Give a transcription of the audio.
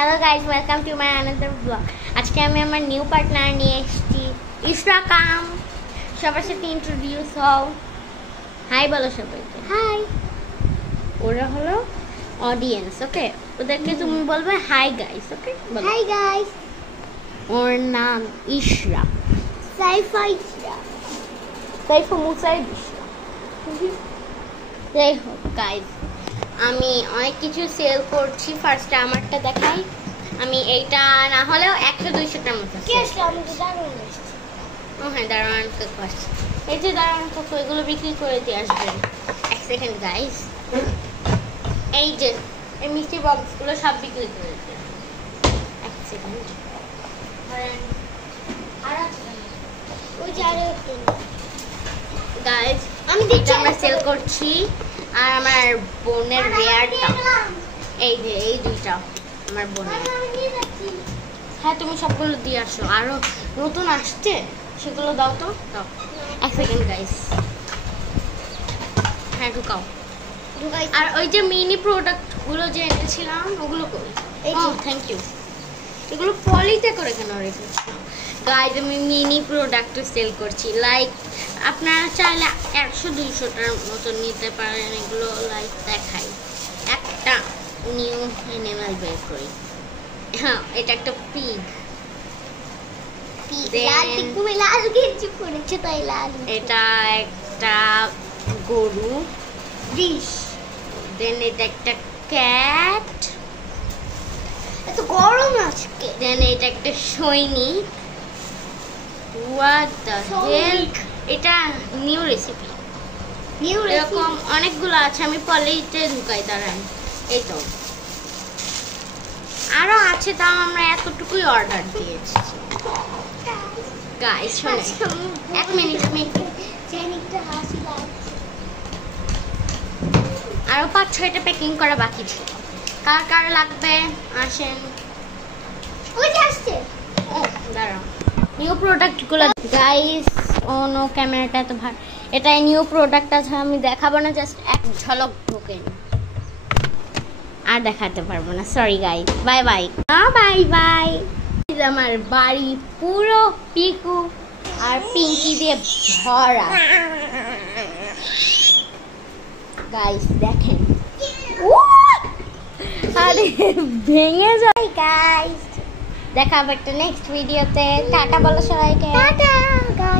Hello guys, welcome to my another vlog. আজকে আমি আমার নিউ পার্টনার নিয়ে এসেছি ইশরাকাম। সবার সাথে ইন্ট্রোডিউস হও। হাই বলো সবাইকে। হাই। ওরা হলো অডিয়েন্স, ওকে? ওদেরকে তুমি বলবে hi guys, okay? Hi guys. ওর নাম ইশরা। সাইফা ইশরা। সাইফা মুসাইদ ইশরা। যাই হোক গাইস, আমি অনেক কিছু সেল করছি। ফার্স্টে আমারটা দেখাই। আমি এইটা না হলেও 100-200টার মতো। ও হ্যাঁ, দারোয়ান কাকু আসছে। এই যে দারোয়ান কাকু এগুলো বিক্রি করে দিয়ে আসবেন। এক সেকেন্ড গাইস, এই যে এই মিষ্টি বক্সগুলো সব বিক্রি করে দিয়ে। এক সেকেন্ড। গাইস, আমি আমরা সেল করছি। আর আমার বোনের রেয়ারটা এই যে এই দুইটা আমার বোনের। হ্যাঁ, তুমি সবগুলো দিয়ে আসো। আরো নতুন আসছে, সেগুলো দাও তো, দাও। এক সেকেন্ড গাইস। হ্যাঁ, ঢুকাও। আর ওই যে মিনি প্রোডাক্টগুলো যে এনেছিলাম ওগুলো করি। Thank you. এগুলো পলিতে করে কেন রেখেছি গাইস? আমি মিনি প্রোডাক্ট সেল করছি। লাইক আপনারা চাইলে 100-200টার মতো নিতে পারেন। এগুলো লাইক দেখাই। একটা নিউ অ্যানিমাল বের করি। হ্যাঁ, এটা একটা পিগ। এটা একটা গরু। দেন এটা একটা ক্যাট। এত গরম আজকে। দেন এটা একটা সৈনিক। What the hell? এটা নিউ রেসিপি। এরকম অনেকগুলো আছে, আমি পলিতে ঢুকাই। দাঁড়ান, এই তো আরো আছে, তাও আমরা এতটুকুই অর্ডার দিয়েছি। গাইস শুনে, এক মিনিট, আরো 5-6টা প্যাকিং করা বাকি ছিল। কার কার লাগবে আসেন। দাঁড়াও, নিউ প্রোডাক্টগুলো গাইস। ও নো, ক্যামেরাটা তো ভালো। এটা নিউ প্রোডাক্ট আছে, আমি দেখাবো না, জাস্ট এক ঝলক ঢোকেন আর দেখাতে পারবো না। Sorry guys, bye bye. Bye bye. আমার বাড়ি পুরো পিকু আর পিঙ্কি দিয়ে ভরা। গাইস দেখেন, আরে ভেঙে যায় গাইস। দেখা হবে একটা নেক্সট ভিডিওতে। টাটা বলো সবাইকে। টাটা।